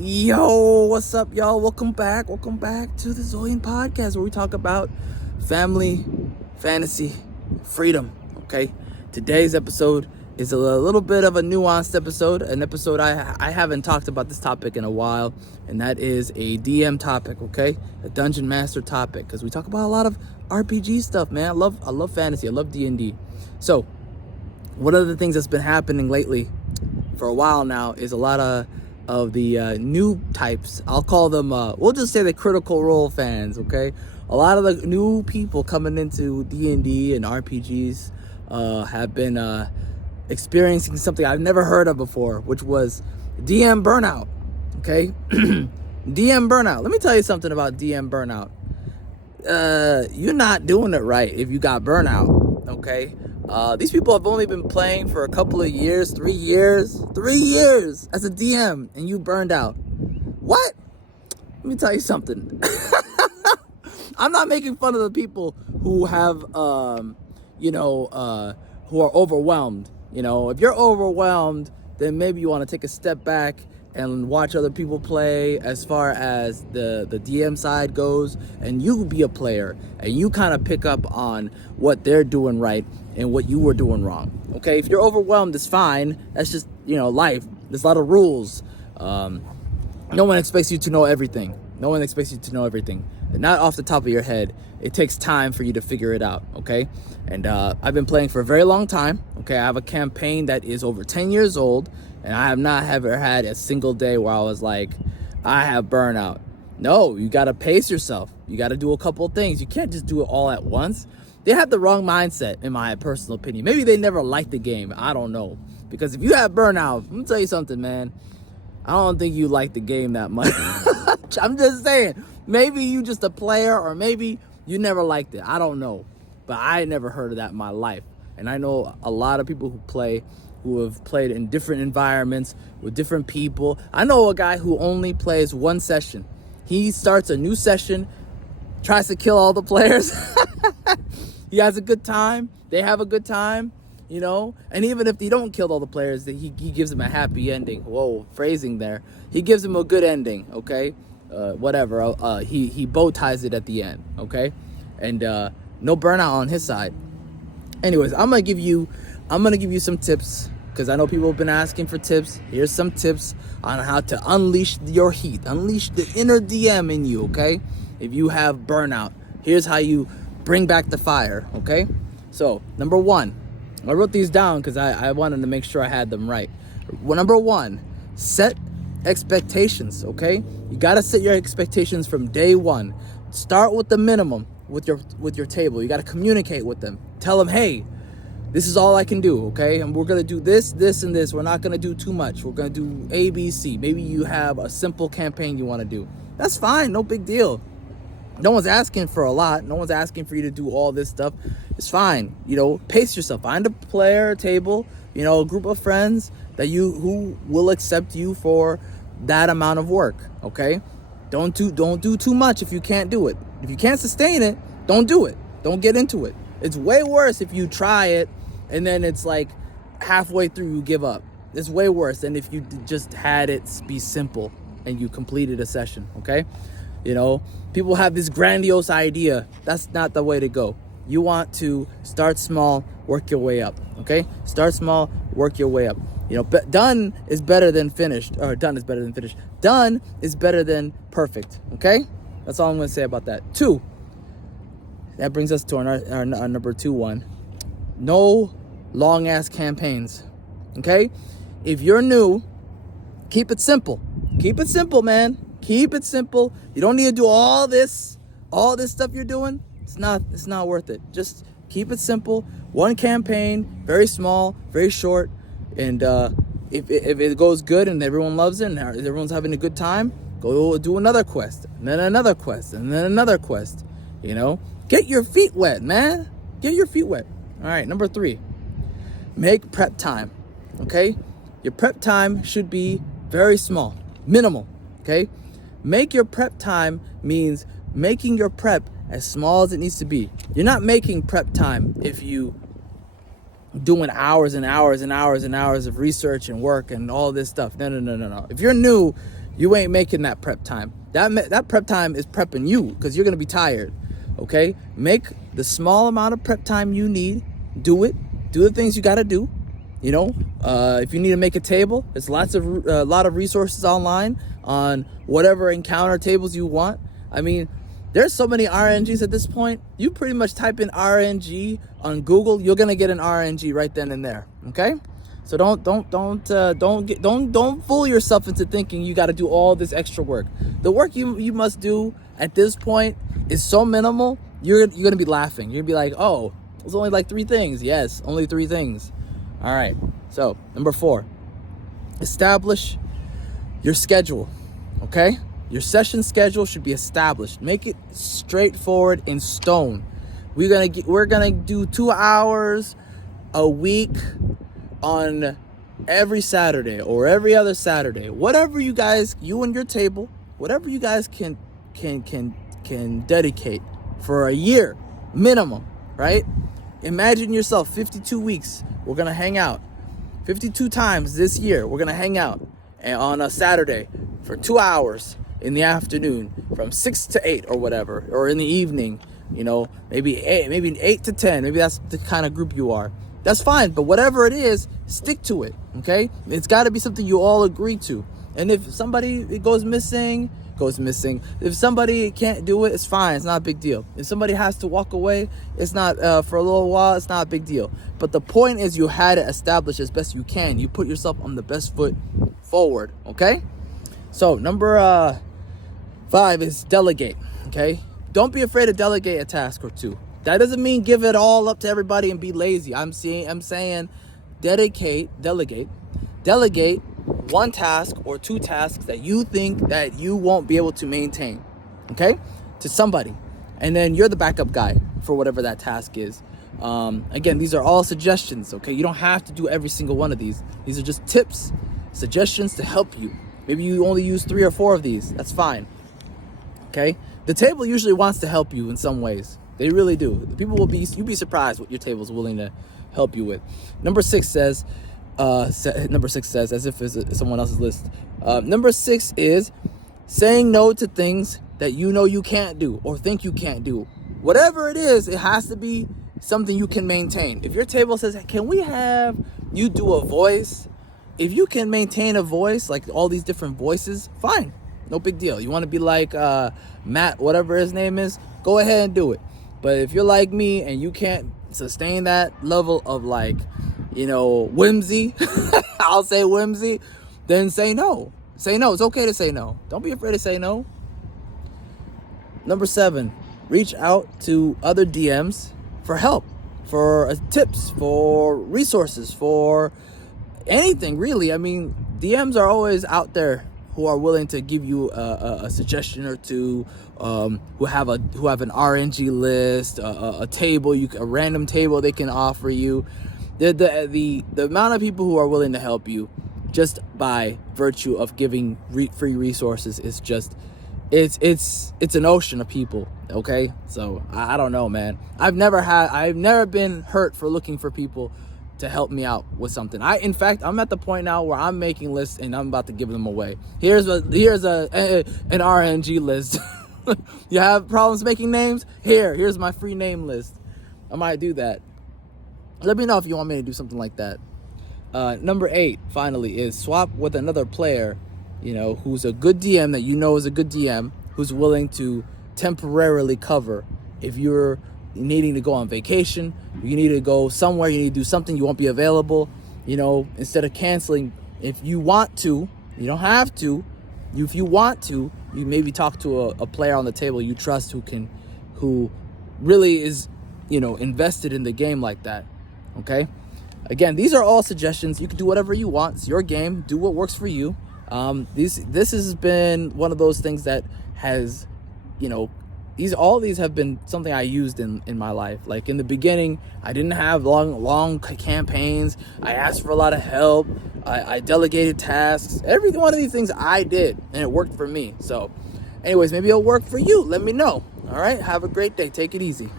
Yo, what's up, y'all? Welcome back to the Zoyan Podcast, where we talk about family, fantasy, freedom. Okay, today's episode is a little bit of a nuanced episode, an episode I haven't talked about this topic in a while, and that is a DM topic. Okay, a Dungeon Master topic, because we talk about a lot of RPG stuff, man. I love fantasy. I love D&D. So, one of the things that's been happening lately for a while now is a lot of the new types. I'll call them, we'll just say the Critical Role fans, okay? A lot of the new people coming into D&D and RPGs have been experiencing something I've never heard of before, which was DM burnout, okay? DM burnout. Let me tell you something about DM burnout. You're not doing it right if you got burnout, okay? These people have only been playing for a couple of years, 3 years as a DM, and you burned out. What? Let me tell you something. I'm not making fun of the people who have, who are overwhelmed. You know, if you're overwhelmed, then maybe you want to take a step back and watch other people play as far as the DM side goes, and you be a player and you kind of pick up on what they're doing right and what you were doing wrong. Okay, if you're overwhelmed, it's fine. That's just, life. There's a lot of rules. No one expects you to know everything. Not off the top of your head. It takes time for you to figure it out, okay? And I've been playing for a very long time, okay? I have a campaign that is over 10 years old, and I have not ever had a single day where I was like, I have burnout. No, you got to pace yourself. You got to do a couple of things. You can't just do it all at once. They have the wrong mindset, in my personal opinion. Maybe they never liked the game. I don't know. Because if you have burnout, let me tell you something, man. I don't think you like the game that much. I'm just saying. Maybe you just a player, or maybe you never liked it. I don't know. But I never heard of that in my life. And I know a lot of people who have played in different environments with different people. I know a guy who only plays one session. He starts a new session, tries to kill all the players. He has a good time. They have a good time, And even if they don't kill all the players, he gives them a happy ending. Whoa, phrasing there. He gives them a good ending, okay? Whatever. He bow ties it at the end, okay? And no burnout on his side. Anyways, I'm gonna give you some tips, because I know people have been asking for tips. Here's some tips on how to unleash your heat, unleash the inner DM in you, okay? If you have burnout, here's how you bring back the fire, okay? So, number one, I wrote these down because I wanted to make sure I had them right. Well, number one, set expectations, okay? You gotta set your expectations from day one. Start with the minimum with your table. You gotta communicate with them. Tell them, hey, this is all I can do, okay? And we're gonna do this, this, and this. We're not gonna do too much. We're gonna do A, B, C. Maybe you have a simple campaign you wanna do. That's fine, no big deal. No one's asking for a lot. No one's asking for you to do all this stuff. It's fine. Pace yourself. Find a player table, a group of friends who will accept you for that amount of work, okay? Don't do too much if you can't do it. If you can't sustain it, don't do it. Don't get into it. It's way worse if you try it and then it's like halfway through you give up. It's way worse than if you just had it be simple and you completed a session, okay? People have this grandiose idea. That's not the way to go. You want to start small, work your way up, okay? Start small, work your way up. Done is better than finished, or done is better than finished. Done is better than perfect, okay? That's all I'm going to say about that. 2, that brings us to our number 2 one. No long-ass campaigns, okay? If you're new, keep it simple. Keep it simple, man. Keep it simple. You don't need to do all this stuff you're doing. It's not worth it. Just keep it simple. One campaign, very small, very short. And if it goes good and everyone loves it and everyone's having a good time, go do another quest, and then another quest, and then another quest. Get your feet wet, man. Get your feet wet. All right, number 3, make prep time, okay? Your prep time should be very small, minimal, okay? Make your prep time means making your prep as small as it needs to be. You're not making prep time if you doing hours and hours and hours and hours of research and work and all this stuff. No. If you're new, you ain't making that prep time. That prep time is prepping you because you're going to be tired, okay? Make the small amount of prep time you need. Do it. Do the things you got to do. You know, if you need to make a table, there's a lot of resources online on whatever encounter tables you want. I mean, there's so many RNGs at this point. You pretty much type in RNG on Google, you're gonna get an RNG right then and there. Okay, so don't fool yourself into thinking you got to do all this extra work. The work you must do at this point is so minimal. You're gonna be laughing. You're gonna be like, oh, it's only like 3 things. Yes, only 3 things. All right, so number 4, establish your schedule, okay? Your session schedule should be established. Make it straightforward in stone. We're gonna do 2 hours a week on every Saturday or every other Saturday. Whatever you guys, you and your table, whatever you guys can dedicate for a year minimum, right? Imagine yourself 52 weeks. We're going to hang out 52 times this year. We're going to hang out on a Saturday for 2 hours in the afternoon from 6 to 8 or whatever, or in the evening, you know, maybe 8 to 10. Maybe that's the kind of group you are. That's fine. But whatever it is, stick to it. Okay. It's got to be something you all agree to. And if somebody goes missing. If somebody can't do it, it's fine. It's not a big deal. If somebody has to walk away, it's not for a little while. It's not a big deal. But the point is, you had it established as best you can. You put yourself on the best foot forward. Okay. So number 5 is delegate. Okay. Don't be afraid to delegate a task or 2. That doesn't mean give it all up to everybody and be lazy. I'm saying delegate 1 task or 2 tasks that you think that you won't be able to maintain, okay, to somebody, and then you're the backup guy for whatever that task is. Again, these are all suggestions, okay? You don't have to do every single one of these. These are just tips, suggestions to help you. Maybe you only use 3 or 4 of these. That's fine, okay? The table usually wants to help you in some ways. They really do. You'll be surprised what your table is willing to help you with. Number 6 says, as if it's someone else's list. Number 6 is saying no to things that you know you can't do or think you can't do. Whatever it is, it has to be something you can maintain. If your table says, hey, can we have you do a voice? If you can maintain a voice, like all these different voices, fine. No big deal. You want to be like Matt, whatever his name is, go ahead and do it. But if you're like me and you can't sustain that level of whimsy, I'll say whimsy, then say no. Say no. It's okay to say no. Don't be afraid to say no. Number 7, reach out to other DMs for help, for tips, for resources, for anything really. I mean, DMs are always out there who are willing to give you a suggestion or 2, who have an RNG list, a table, a random table they can offer you. The amount of people who are willing to help you just by virtue of giving free resources is just it's an ocean of people. Okay, so I don't know, man. I've never been hurt for looking for people to help me out with something. In fact, I'm at the point now where I'm making lists and I'm about to give them away. Here's an RNG list. You have problems making names? Here's my free name list. I might do that. Let me know if you want me to do something like that. Number 8, finally, is swap with another player, who's a good DM that you know is a good DM, who's willing to temporarily cover if you're needing to go on vacation, you need to go somewhere, you need to do something, you won't be available, instead of canceling. If you want to, you don't have to. If you want to, you maybe talk to a player on the table you trust who really is, invested in the game like that. Okay. Again, these are all suggestions. You can do whatever you want. It's your game. Do what works for you. This has been one of those things that has, all these have been something I used in my life. Like in the beginning, I didn't have long campaigns. I asked for a lot of help. I delegated tasks. Every one of these things I did, and it worked for me. So anyways, maybe it'll work for you. Let me know. All right. Have a great day. Take it easy.